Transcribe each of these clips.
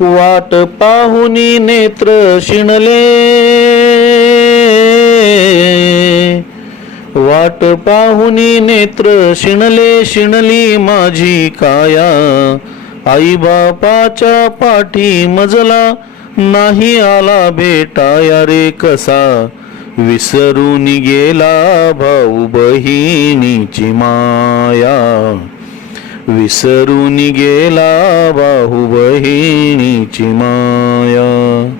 वाट पाहुनी नेत्र शिणले. वाट पाहुनी नेत्र शिणले शिणली माझी काया. आई बापाच्या पाठी मजला नाही आला बेटा रे कसा. विसरून गेला भाऊ बहिणीची माया. विसरून गेला भाऊ बहिणीची माया.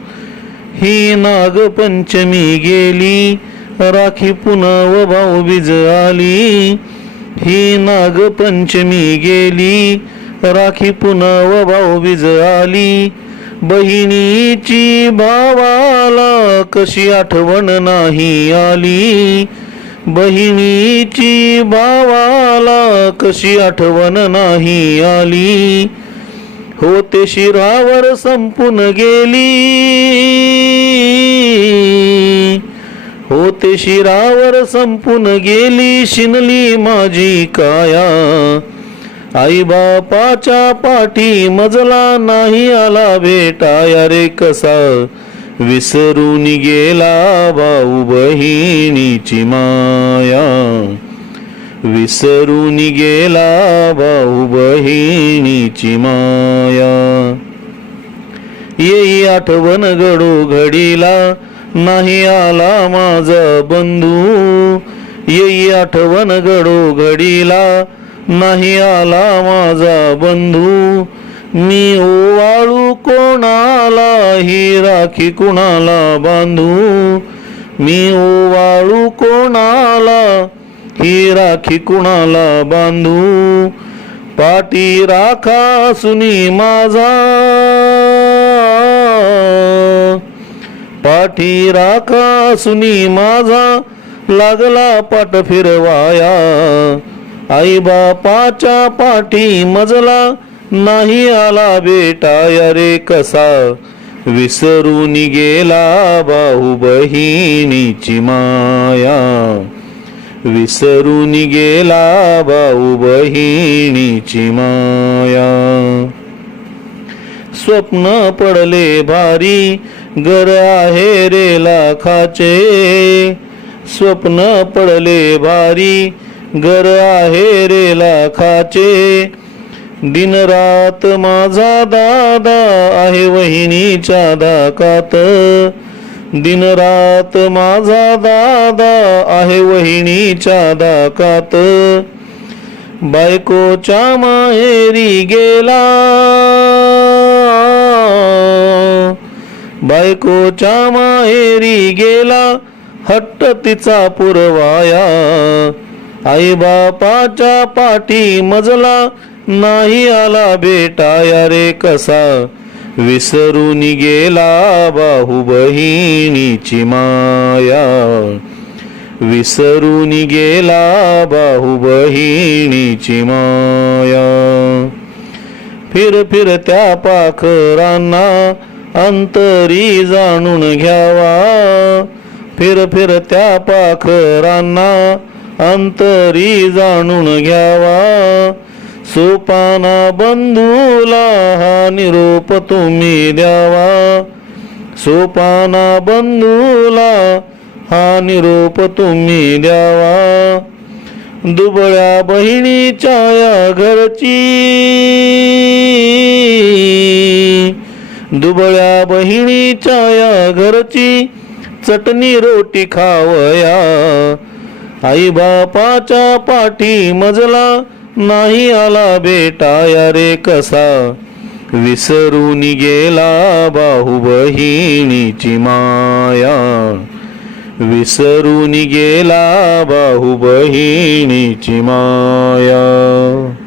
ही नागपंचमी गेली राखी पुन्हा व भाऊबीज आली. ही नागपंचमी गेली राखी पुन्हा व भाऊबीज आली. बहिणीची भावाला कशी आठवण नाही आली. बहिणीची भावाला कशी आठवण नाही आली? होते शिरावर संपून गेली. होते शिरावर संपून गेली शिनली माझी काया. आई बापाच्या पाठी मजला नाही आला भेटाया रे कसा? विसरून गेला भाऊ बहिणीची माया. विसरून गेला भाऊ बहिणीची माया. येई आठवण गडो घडीला नाही आला माझा बंधू. येई आठवण गडो घडीला नाही आला माझा बंधू. मी ओवाळू कोणालाही राखी कुणाला बांधू मी ओवाळू कोणाला ही राखी कुणाला बांधू पाठी राखा सुनी माझा पाठी राखा सुनी माझा लागला पाठ फिरवाया आई बापाच्या पाठी मजला नाही आला बेटा अरे कसा? विसरून गेला भाऊ बहिणीची माया. विसरून गेला भाऊ बहिणीची माया. स्वप्न पडले भारी गर आहे रे लाखाचे. स्वप्न पडले भारी गर आहे रे लाखाचे. दिन रात माझा दादा आहे वहिनीच्या दाकात. दिन रात माझा दादा आहे वहिनीच्या दाकात. बायकोच्या माहेरी गेला. बायकोच्या माहेरी गेला. हट्ट तिचा पुरवाया. आई बापाच्या पाठी मजला. नाही आला बेटाया रे कसा? विसरून गेला बाहू बहिणीची माया. विसरून गेला बाहू बहिणीची माया. फिर फिर त्या पाखरांना अंतरी जाणून घ्यावा. फिर फिर त्या पाखरांना अंतरी जाणून घ्यावा. सोपाना बंधूला हा निरोप तुम्ही द्यावा. सोपाना बंधूला हा निरोप तुम्ही द्यावा. दुबळ्या बहिणीच्या या घरची दुबळ्या बहिणीच्या या घरची चटणी रोटी खावया. आई बापाच्या पाठी मजला नाही आला बेटाया रे कसा? विसरून गेला बाहू बहिणीची माया. विसरून गेला बाहू बहिणीची माया.